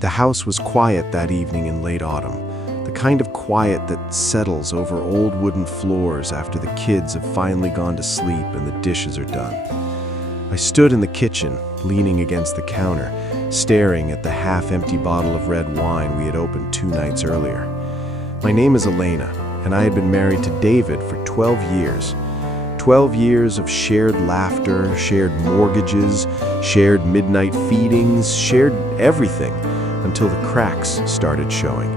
The house was quiet that evening in late autumn, the kind of quiet that settles over old wooden floors after the kids have finally gone to sleep and the dishes are done. I stood in the kitchen, leaning against the counter, staring at the half-empty bottle of red wine we had opened 2 nights earlier. My name is Elena, and I had been married to David for 12 years. 12 years of shared laughter, shared mortgages, shared midnight feedings, shared everything, until the cracks started showing.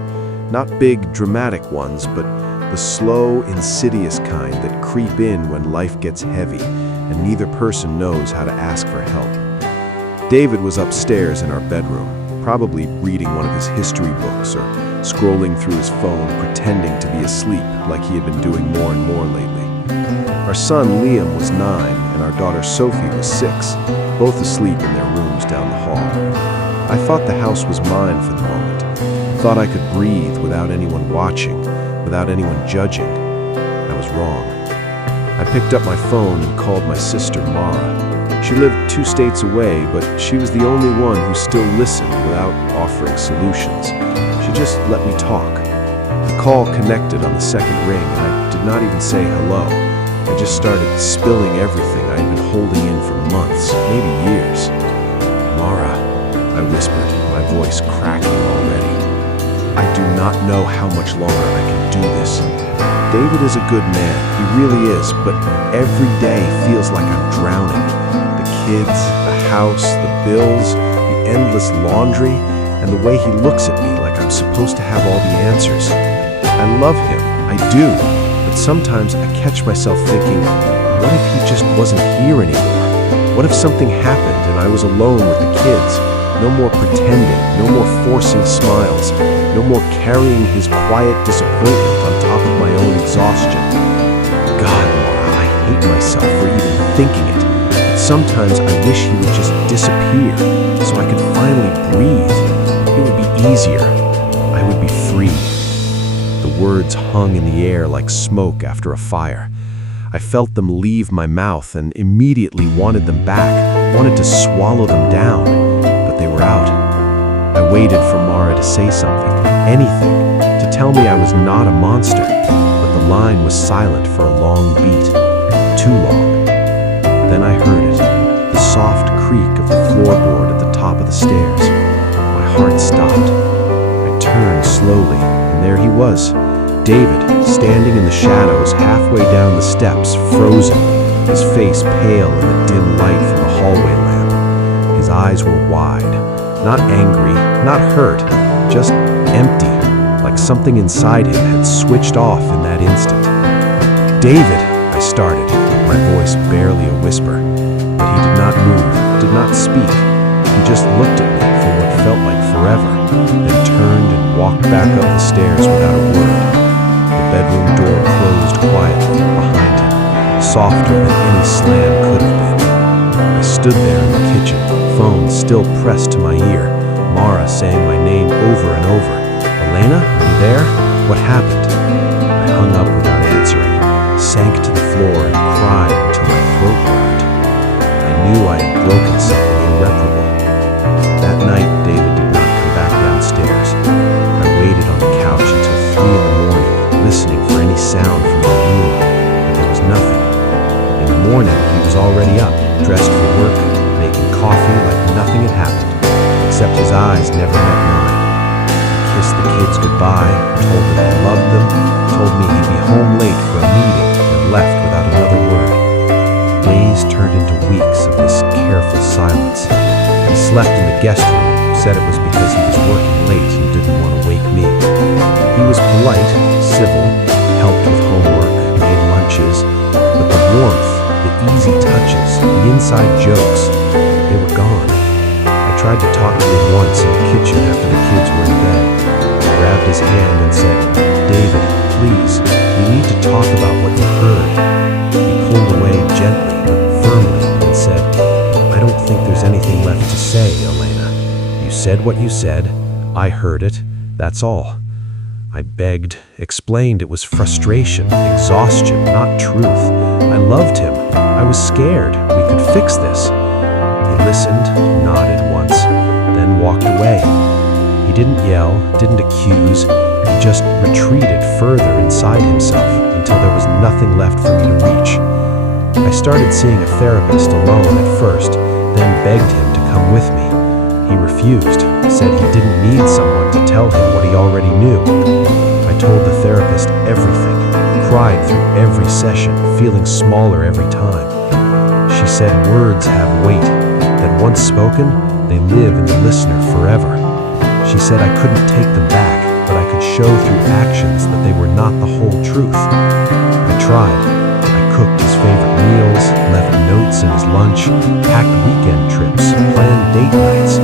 Not big, dramatic ones, but the slow, insidious kind that creep in when life gets heavy and neither person knows how to ask for help. David was upstairs in our bedroom, probably reading one of his history books or scrolling through his phone, pretending to be asleep like he had been doing more and more lately. Our son Liam was 9 and our daughter Sophie was 6, both asleep in their rooms down the hall. I thought the house was mine for the moment. Thought I could breathe without anyone watching, without anyone judging. I was wrong. I picked up my phone and called my sister Mara. She lived 2 states away, but she was the only one who still listened without offering solutions. She just let me talk. The call connected on the second ring, and I did not even say hello. I just started spilling everything I had been holding in for months, maybe years. Mara, I whispered, my voice cracking already. I do not know how much longer I can do this. David is a good man, he really is, but every day feels like I'm drowning. The kids, the house, the bills, the endless laundry, and the way he looks at me like I'm supposed to have all the answers. I love him, I do, but sometimes I catch myself thinking, what if he just wasn't here anymore? What if something happened and I was alone with the kids? No more pretending, no more forcing smiles, no more carrying his quiet disappointment on top of my own exhaustion. God, Laura, I hate myself for even thinking it. But sometimes I wish he would just disappear so I could finally breathe. It would be easier. I would be free. The words hung in the air like smoke after a fire. I felt them leave my mouth and immediately wanted them back, wanted to swallow them down. They were out. I waited for Mara to say something, anything, to tell me I was not a monster, but the line was silent for a long beat, too long. Then I heard it, the soft creak of the floorboard at the top of the stairs. My heart stopped. I turned slowly, and there he was, David, standing in the shadows halfway down the steps, frozen, his face pale in the dim light from the hallway lamp. His eyes were wide, not angry, not hurt, just empty, like something inside him had switched off in that instant. David, I started, my voice barely a whisper, but he did not move, did not speak. He just looked at me for what felt like forever, then turned and walked back up the stairs without a word. The bedroom door closed quietly behind him, softer than any slam could have been. I stood there in the kitchen, phone still pressed to my ear, Mara saying my name over and over. Elena, are you there? What happened? I hung up without answering, sank to the floor and cried until my throat burned. I knew I had broken something irreparable. That night, David did not come back downstairs. I waited on the couch until 3 in the morning, listening for any sound from the room, but there was nothing. In the morning, he was already up, dressed for work, making coffee like nothing had happened, except his eyes never met mine. He kissed the kids goodbye, told them he loved them, told me he'd be home late for a meeting, and left without another word. Days turned into weeks of this careful silence. He slept in the guest room, said it was because he was working late and didn't want to wake me. He was polite, civil, helped with homework, made lunches, but the warmth, the easy touches, the inside jokes, they were gone. I tried to talk to him once in the kitchen after the kids were in bed. I grabbed his hand and said, David, please, we need to talk about what you heard. He pulled away gently but firmly and said, I don't think there's anything left to say, Elena. You said what you said. I heard it. That's all. I begged, explained it was frustration, exhaustion, not truth. I loved him. I was scared. We could fix this. He listened, nodded once, then walked away. didn't yell, didn't accuse, he just retreated further inside himself until there was nothing left for me to reach. I started seeing a therapist alone at first, then begged him to come with me. He refused, said he didn't need someone to tell him what he already knew. I told the therapist everything, cried through every session, feeling smaller every time. She said words have weight, that once spoken, they live in the listener forever. She said I couldn't take them back, but I could show through actions that they were not the whole truth. I tried. I cooked his favorite meals, left notes in his lunch, packed weekend trips, planned date nights.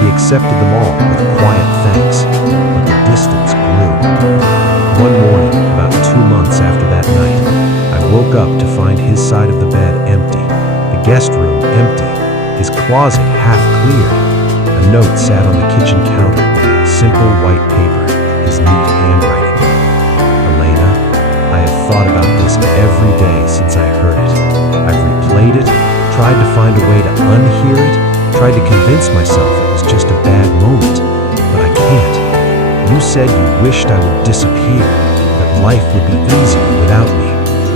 He accepted them all with quiet thanks, but the distance grew. One morning, about 2 months after that night, I woke up to find his side of the bed empty, the guest room empty, his closet half cleared. A note sat on the kitchen counter, simple white paper, his neat handwriting. Elena, I have thought about this every day since I heard it. I've replayed it, tried to find a way to unhear it, tried to convince myself it was just a bad moment, but I can't. You said you wished I would disappear, that life would be easier without me.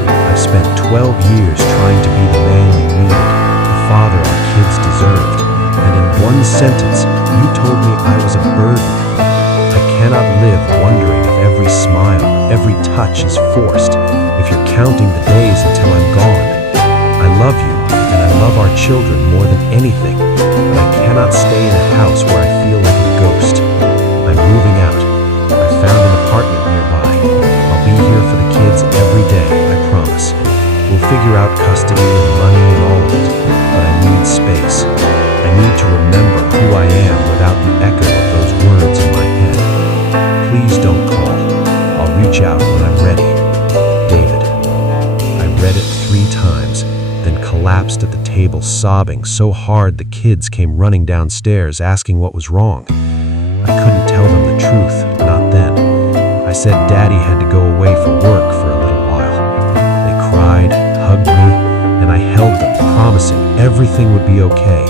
I've spent 12 years trying to be the man you needed, the father our kids deserved, and in one sentence, you told me I was a burden. I cannot live wondering if every smile, every touch is forced, if you're counting the days until I'm gone. I love you, and I love our children more than anything, but I cannot stay in a house where I feel like a ghost. I'm moving out. I found an apartment nearby. I'll be here for the kids every day, I promise. We'll figure out custody and money and all of it, but I need space. I need to remember who I am without the echo of those words in my head. Please don't call. I'll reach out when I'm ready. David. I read it 3 times, then collapsed at the table sobbing so hard the kids came running downstairs asking what was wrong. I couldn't tell them the truth, not then. I said Daddy had to go away for work for a little while. They cried, hugged me, and I held them, promising everything would be okay,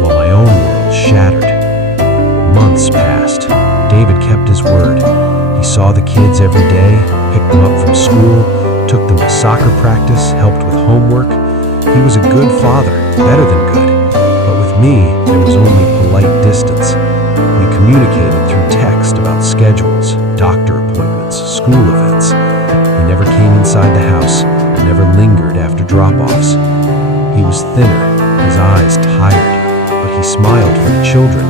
while my own world shattered. Months passed. David kept his word. He saw the kids every day, picked them up from school, took them to soccer practice, helped with homework. He was a good father, better than good. But with me, there was only polite distance. We communicated through text about schedules, doctor appointments, school events. He never came inside the house, never lingered after drop-offs. He was thinner, his eyes tired, but he smiled for the children,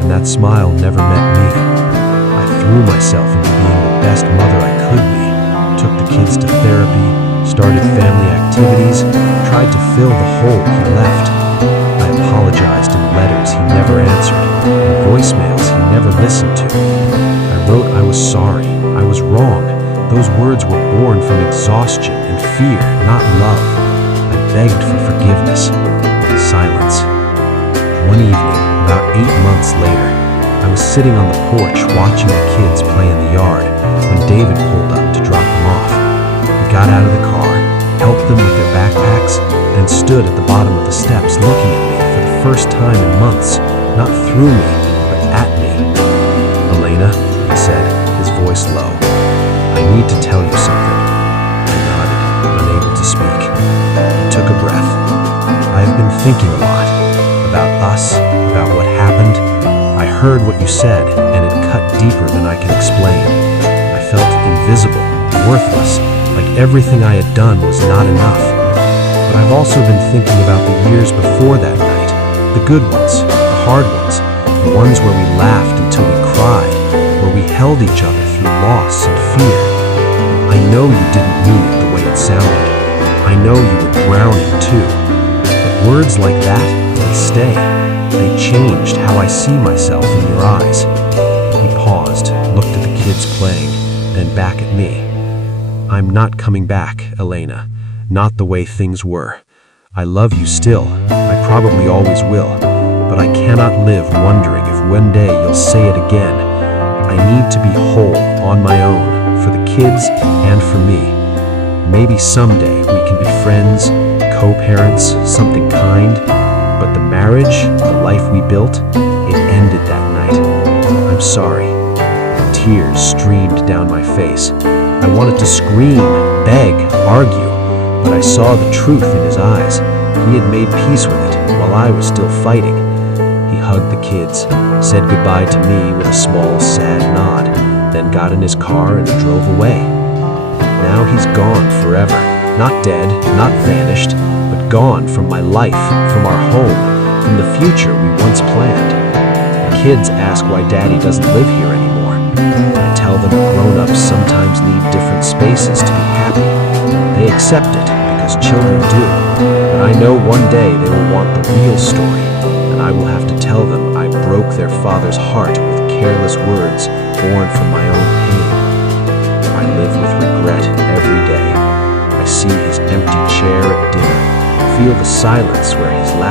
and that smile never met me. I threw myself into being the best mother I could be, took the kids to therapy, started family activities, tried to fill the hole he left. I apologized in letters he never answered, and voicemails he never listened to. I wrote I was sorry, I was wrong. Those words were born from exhaustion and fear, not love. I begged for forgiveness. Silence. One evening, about 8 months later, I was sitting on the porch watching the kids play in the yard when David pulled up to drop them off. He got out of the car, helped them with their backpacks, then stood at the bottom of the steps looking at me for the first time in months, not through me, but at me. Elena, he said, his voice low, I need to tell you something. I nodded, unable to speak. He took a breath. I have been thinking a lot. About us, about what happened. I heard what you said, and it cut deeper than I can explain. I felt invisible, worthless, like everything I had done was not enough. But I've also been thinking about the years before that night, the good ones, the hard ones, the ones where we laughed until we cried, where we held each other through loss and fear. I know you didn't mean it the way it sounded. I know you were drowning too. But words like that, they stay. They changed how I see myself in your eyes. He paused, looked at the kids playing, then back at me. I'm not coming back, Elena. Not the way things were. I love you still. I probably always will. But I cannot live wondering if one day you'll say it again. I need to be whole on my own, for the kids and for me. Maybe someday we can be friends, co-parents, something kind. But the marriage, the life we built, it ended that night. I'm I'm sorry." Tears streamed down my face. I wanted to scream, beg, argue, but I saw the truth in his eyes. He had made peace with it while I was still fighting. He hugged the kids, said goodbye to me with a small, sad nod, then got in his car and drove away. Now he's gone forever. Not dead, not vanished, but gone from my life, from our home, from the future we once planned. Kids ask why Daddy doesn't live here anymore. I tell them grown-ups sometimes need different spaces to be happy. They accept it because children do, but I know one day they will want the real story, and I will have to tell them I broke their father's heart with careless words born from my own pain. I live with regret every day. I see his empty chair at dinner, feel the silence where his laughter